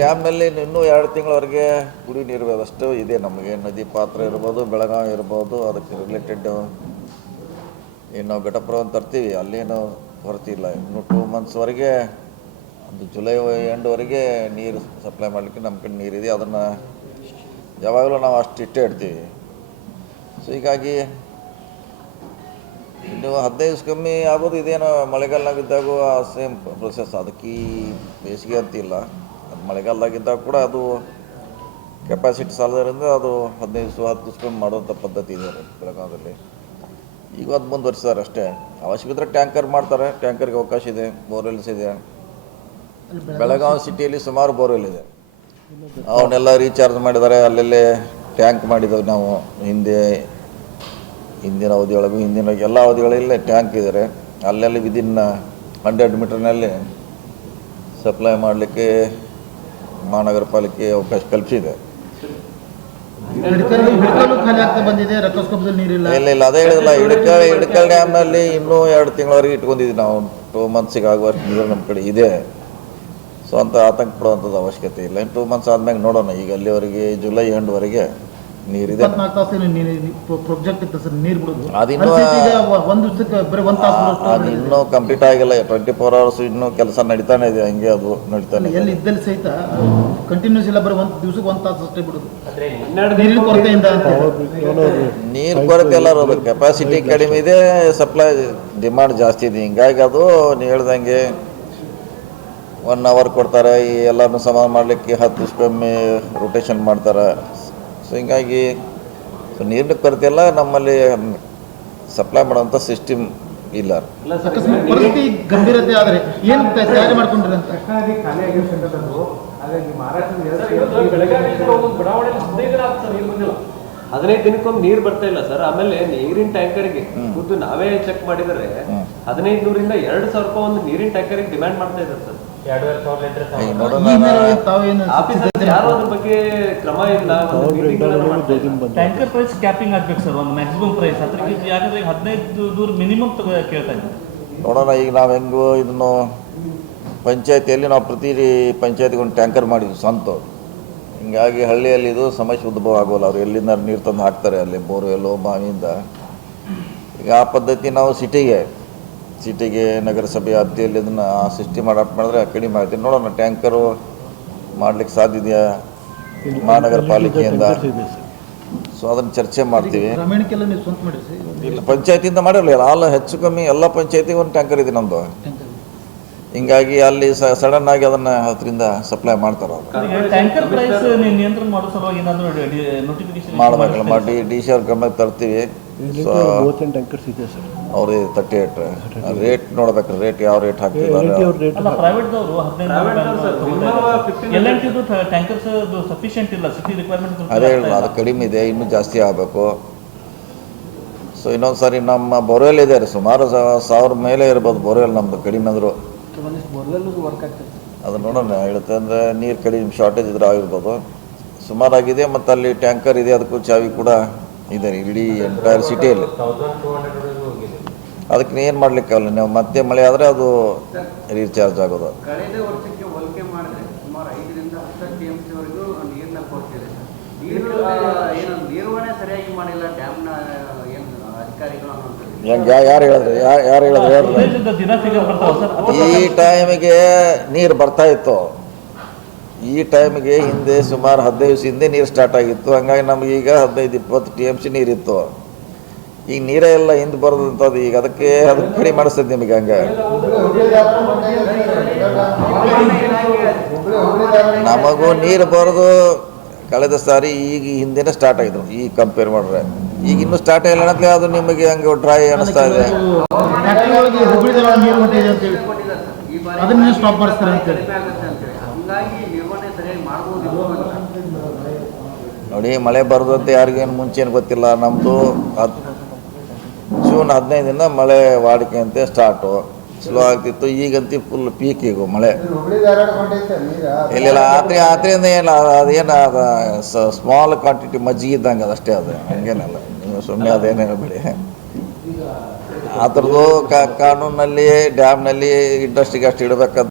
ಡ್ಯಾಮ್ನಲ್ಲಿ ಇನ್ನೂ 2 ತಿಂಗಳವರೆಗೆ ಕುಡಿ ನೀರು ವ್ಯವಸ್ಥೆ ಇದೆ. ನಮಗೆ ನದಿ ಪಾತ್ರ ಇರ್ಬೋದು, ಬೆಳಗಾವಿ ಇರ್ಬೋದು, ಅದಕ್ಕೆ ರಿಲೇಟೆಡ್ ಏನು ನಾವು ಘಟಪ್ರವನ್ನು ತರ್ತೀವಿ, ಅಲ್ಲೇನು ಕೊರತೆ ಇಲ್ಲ. ಇನ್ನು 2 ಮಂತ್ಸ್ವರೆಗೆ, ಅದು ಜುಲೈ ಎಂಡ್ವರೆಗೆ ನೀರು ಸಪ್ಲೈ ಮಾಡಲಿಕ್ಕೆ ನಮ್ಮ ಕಡೆ ನೀರಿದೆ. ಅದನ್ನು ಯಾವಾಗಲೂ ನಾವು ಅಷ್ಟು ಇಟ್ಟೇ ಇಡ್ತೀವಿ. ಸೊ ಹೀಗಾಗಿ ಇನ್ನು 15 ದಿವಸ ಕಮ್ಮಿ ಆಗೋದು ಇದೇನೋ ಮಳೆಗಾಲನಾಗಿದ್ದಾಗೂ ಸೇಮ್ ಪ್ರೊಸೆಸ್. ಅದಕ್ಕೆ ಈ ಬೇಸಿಗೆ ಅಂತಿಲ್ಲ, ಅದು ಮಳೆಗಾಲದಾಗಿದ್ದಾಗ ಕೂಡ ಅದು ಕೆಪಾಸಿಟಿ ಸಾಲದರಿಂದ ಅದು 15 ದಿವಸ 10 ದಿವಸ ಕಮ್ಮಿ ಮಾಡುವಂಥ ಪದ್ಧತಿ ಇದೆ ಬೆಳಗಾವಿಯಲ್ಲಿ. ಈಗ ಅದು ಮುಂದುವರಿಸಿದ್ದಾರೆ ಅಷ್ಟೇ. ಅವಶ್ಯಕತೆ ಟ್ಯಾಂಕರ್ ಮಾಡ್ತಾರೆ, ಟ್ಯಾಂಕರ್ಗೆ ಅವಕಾಶ ಇದೆ. ಬೋರ್ವೆಲ್ಸ್ ಇದೆ, ಬೆಳಗಾವಿ ಸಿಟಿಯಲ್ಲಿ ಸುಮಾರು ಬೋರ್ವೆಲ್ ಇದೆ. ಅವನ್ನೆಲ್ಲ ರೀಚಾರ್ಜ್ ಮಾಡಿದ್ದಾರೆ. ಅಲ್ಲೆಲ್ಲೇ ಟ್ಯಾಂಕ್ ಮಾಡಿದ್ದೇವೆ ನಾವು ಹಿಂದಿನ ಅವಧಿಯೊಳಗೂ ಹಿಂದಿನ ಎಲ್ಲ ಅವಧಿಗಳಲ್ಲೇ ಟ್ಯಾಂಕ್ ಇದ್ದಾರೆ. ಅಲ್ಲೆಲ್ಲಿ ವಿದಿನ್ 100 ಮೀಟರ್ನಲ್ಲಿ ಸಪ್ಲೈ ಮಾಡಲಿಕ್ಕೆ ಮಹಾನಗರ ಪಾಲಿಕೆ ಅವಕಾಶ ಕಲ್ಪಿಸಿದೆ. ಇಲ್ಲ ಅದೇ ಹೇಳಿಲ್ಲ. ಇಳಕಲ್ ಡ್ಯಾಮ್ನಲ್ಲಿ ಇನ್ನೂ 2 ತಿಂಗಳವರೆಗೆ ಇಟ್ಕೊಂಡಿದ್ದೀವಿ ನಾವು. 2 ಮಂತ್ಸಿಗೆ ಆಗುವಷ್ಟು ನೀರು ನಮ್ಮ ಕಡೆ ಇದೆ. ಸೊ ಅಂತ ಆತಂಕ ಪಡುವಂಥದ್ದು ಅವಶ್ಯಕತೆ ಇಲ್ಲ. ಇನ್ನು 2 ಮಂತ್ಸ್ ಆದ್ಮೇಲೆ ನೋಡೋಣ. ಈಗ ಅಲ್ಲಿವರೆಗೆ ಜುಲೈ ಎಂಡ್ವರೆಗೆ ನೀರಿದೆ. ಅದು ಇನ್ನೂ ಕಂಪ್ಲೀಟ್ ಆಗಿಲ್ಲ. 24 hours ಇನ್ನೂ ಕೆಲಸ ನಡೀತಾನೆ ಇದೆ. ಹಂಗೆ ಅದು ನಡೀತಾನೆ ನೀರು ಕೊರತೆ ಎಲ್ಲ ಇರೋದು. ಕೆಪಾಸಿಟಿ ಕಡಿಮೆ ಇದೆ, ಸಪ್ಲೈ ಡಿಮಾಂಡ್ ಜಾಸ್ತಿ ಇದೆ. ಹಿಂಗಾಗಿ ಅದು ನೀವು ಹೇಳ್ದಂಗೆ 1 hour ಕೊಡ್ತಾರೆ. ಈ ಎಲ್ಲರನ್ನೂ ಸಮಾನ ಮಾಡಲಿಕ್ಕೆ 10 ದಿವಸಕ್ಕೊಮ್ಮೆ ರೊಟೇಷನ್ ಮಾಡ್ತಾರೆ. ಸೊ ಹಿಂಗಾಗಿ ನೀರಿನ ಕೊರತೆ ಎಲ್ಲ, ನಮ್ಮಲ್ಲಿ ಸಪ್ಲೈ ಮಾಡುವಂಥ ಸಿಸ್ಟಮ್ ಇಲ್ಲ. ಗಂಭೀರತೆ ಆದರೆ ಏನು ತಯಾರಿ ಮಾಡ್ಕೊಂಡ್ರೆ ಅಂತ 15 ದಿನಕ್ಕೊಮ್ಮೆ ನೀರು ಬರ್ತಾ ಇಲ್ಲ ಸರ್. ಆಮೇಲೆ ನೀರಿನ ಟ್ಯಾಂಕರ್ಗೆ ಖುದ್ದು ನಾವೇ ಚೆಕ್ ಮಾಡಿದರೆ 1500ರಿಂದ 2000 ರೂಪಾಯಿ ಒಂದು ನೀರಿನ ಟ್ಯಾಂಕರ್ಗೆ ಡಿಮ್ಯಾಂಡ್ ಮಾಡ್ತಾ ಇದ್ದಾರೆ ಸರ್. 2500 ಯಾರು ಅದ್ರ ಬಗ್ಗೆ ಕ್ರಮ ಇಲ್ಲ. ಟ್ಯಾಂಕರ್ ಪ್ರೈಸ್ ಕ್ಯಾಪಿಂಗ್ ಆಗ್ಬೇಕು ಸರ್, ಒಂದು ಮ್ಯಾಕ್ಸಿಮಮ್ ಪ್ರೈಸ್. ಅದ್ರಿಗೆ ಯಾಕಂದ್ರೆ 15 ಮಿನಿಮಮ್ ಕೇಳ್ತಾ ಇದ್ದಾರೆ. ನೋಡೋಣ. ಈಗ ನಾವು ಹೆಂಗು ಇದನ್ನು ಪಂಚಾಯತಿಯಲ್ಲಿ ನಾವು ಪ್ರತಿ ಪಂಚಾಯತಿಗೆ ಒಂದು ಟ್ಯಾಂಕರ್ ಮಾಡಿದ್ವಿ ಸ್ವಂತ. ಹಿಂಗಾಗಿ ಹಳ್ಳಿಯಲ್ಲಿ ಇದು ಸಮಸ್ಯೆ ಉದ್ಭವ ಆಗೋಲ್ಲ. ಅವರು ಎಲ್ಲಿಂದ ನೀರು ತಂದು ಹಾಕ್ತಾರೆ, ಅಲ್ಲಿ ಬೋರ್ವೆಲ್ಲೋ ಬಾವಿಯಿಂದ. ಈಗ ಆ ಪದ್ಧತಿ ನಾವು ಸಿಟಿಗೆ ನಗರಸಭೆ ವ್ಯಾಪ್ತಿಯಲ್ಲಿ ಇದನ್ನು ಆ ಸಿಸ್ಟಮ್ ಅಡಾಪ್ಟ್ ಮಾಡಿದ್ರೆ ಕಡಿಮೆ ಆಗ್ತೀವಿ. ನೋಡೋಣ ಟ್ಯಾಂಕರು ಮಾಡಲಿಕ್ಕೆ ಸಾಧ್ಯ ಇದೆಯಾ ಮಹಾನಗರ ಪಾಲಿಕೆಯಿಂದ. ಸೊ ಅದನ್ನು ಚರ್ಚೆ ಮಾಡ್ತೀವಿ. ಇಲ್ಲ ಪಂಚಾಯತಿಯಿಂದ ಮಾಡಿರಲಿಲ್ಲ. ಅಲ್ಲ ಹೆಚ್ಚು ಕಮ್ಮಿ ಎಲ್ಲ ಪಂಚಾಯತಿಗೆ ಒಂದು ಟ್ಯಾಂಕರ್ ಇದೆ ನಮ್ಮದು. ಹಿಂಗಾಗಿ ಅಲ್ಲಿ ಸಡನ್ ಆಗಿ ಅದನ್ನ 10ರಿಂದ ಸಪ್ಲೈ ಮಾಡ್ತಾರೆ. ಮಾಡಬೇಕಲ್ಲ, ಮಾಡಿ ಡಿ.ಸಿ ಅವ್ರ ಗಮನಕ್ಕೆ ತರ್ತೀವಿ. ಸೊ ಅವ್ರಿಗೆ 38 ರೇಟ್ ನೋಡ್ಬೇಕು. ರೇಟ್ ಯಾವ ರೇಟ್ ಹಾಕ್ತಿದ್ದಾರೆ. ಅದೇ ಹೇಳಿಲ್ಲ, ಅದು ಕಡಿಮೆ ಇದೆ, ಇನ್ನೂ ಜಾಸ್ತಿ ಆಗಬೇಕು. ಸೊ ಇನ್ನೊಂದು ಸಾರಿ ನಮ್ಮ ಬೋರ್ವೆಲ್ ಇದೆ, ಸುಮಾರು 1000 ಮೇಲೆ ಇರ್ಬೋದು ಬೋರ್ವೆಲ್ ನಮ್ಮದು. ಕಡಿಮೆ ಅಂದರು ಅದು ನೋಡೋಣ. ಹೇಳುತ್ತೆ ಅಂದರೆ ನೀರು ಕಡಿಮೆ ಶಾರ್ಟೇಜ್ ಇದ್ರೆ ಆಗಿರ್ಬೋದು. ಸುಮಾರಾಗಿದೆ. ಮತ್ತು ಅಲ್ಲಿ ಟ್ಯಾಂಕರ್ ಇದೆ, ಅದಕ್ಕೂ ಚಾವಿ ಕೂಡ ಇದೆ ಇಡೀ ಎಂಟೈರ್ ಸಿಟಿಯಲ್ಲಿ. ಅದಕ್ಕೆ ಏನು ಮಾಡಲಿಕ್ಕಾಗಲ್ಲ. ನೀವು ಮತ್ತೆ ಮಳೆ ಆದರೆ ಅದು ರೀಚಾರ್ಜ್ ಆಗೋದು. ಕಳೆದ ವರ್ಷಕ್ಕೆ ಹೋಲಿಕೆ ಮಾಡಿದ್ರೆ ಸುಮಾರು 5ರಿಂದ 10 TMC ವರೆಗೂ ನೀರಿನ ಕೊರತೆ ಇದೆ. ನಿರ್ವಹಣೆ ಸರಿಯಾಗಿ ಮಾಡಿಲ್ಲ ಡ್ಯಾಮ್ನ ಏನು ಅಧಿಕಾರಿಗಳು ಅನ್ನೋದು. ಯಾರು ಹೇಳಿದ್ರು ಈ ಟೈಮಿಗೆ ನೀರು ಬರ್ತಾ ಇತ್ತು. ಈ ಟೈಮಿಗೆ ಹಿಂದೆ ಸುಮಾರು 15 ದಿವಸ ಹಿಂದೆ ನೀರು ಸ್ಟಾರ್ಟ್ ಆಗಿತ್ತು. ಹಂಗಾಗಿ ನಮಗೀಗ 15-20 TMC ನೀರಿತ್ತು. ಈಗ ನೀರೇ ಎಲ್ಲ ಹಿಂದೆ ಬರೋದಂಥದ್ದು. ಈಗ ಅದಕ್ಕೆ ಕಡಿಮೆ ಮಾಡಿಸ್ತದೆ ನಿಮಗೆ. ಹಂಗೆ ನಮಗೂ ನೀರು ಬರೋದು ಕಳೆದ ಸಾರಿ ಈಗ ಹಿಂದೆನೇ ಸ್ಟಾರ್ಟ್ ಆಗಿದ್ರು. ಈಗ ಕಂಪೇರ್ ಮಾಡಿದ್ರೆ ಈಗ ಇನ್ನೂ ಸ್ಟಾರ್ಟ್ ಆಗಿಲ್ಲ ಅನ್ನೋಕ್ಕೆ ಅದು ನಿಮಗೆ ಹಂಗೆ ಡ್ರೈ ಅನ್ನಿಸ್ತಾ ಇದೆ. ನೋಡಿ, ಮಳೆ ಬರೋದು ಅಂತ ಯಾರಿಗೇನು ಮುಂಚೆನು ಗೊತ್ತಿಲ್ಲ. ನಮ್ಮದು ಜೂನ್ 15ರಿಂದ ಮಳೆ ವಾಡಿಕೆ ಅಂತ ಸ್ಟಾರ್ಟು. ಸ್ಲೋ ಆಗ್ತಿತ್ತು. ಈಗಂತೂ ಫುಲ್ ಪೀಕ್. ಈಗ ಮಳೆ ಇಲ್ಲ ಆತ್ರಿಂದ ಏನು ಅದೇನು ಅದು ಸ್ಮಾಲ್ ಕ್ವಾಂಟಿಟಿ ಮಜ್ಜಿಗೆ ಇದ್ದಂಗೆ ಅದಷ್ಟೇ. ಅದು ಹಂಗೇನಲ್ಲ. ನೀವು ಸುಮ್ಮನೆ ಅದೇನು ಹೇಳ್ಬೇಡಿ. ಆ ಥರದ್ದು ಕಾನೂನಲ್ಲಿ ಡ್ಯಾಮ್ನಲ್ಲಿ ಇಂಡಸ್ಟ್ರಿಗೆ ಅಷ್ಟು ಇಡಬೇಕಂತ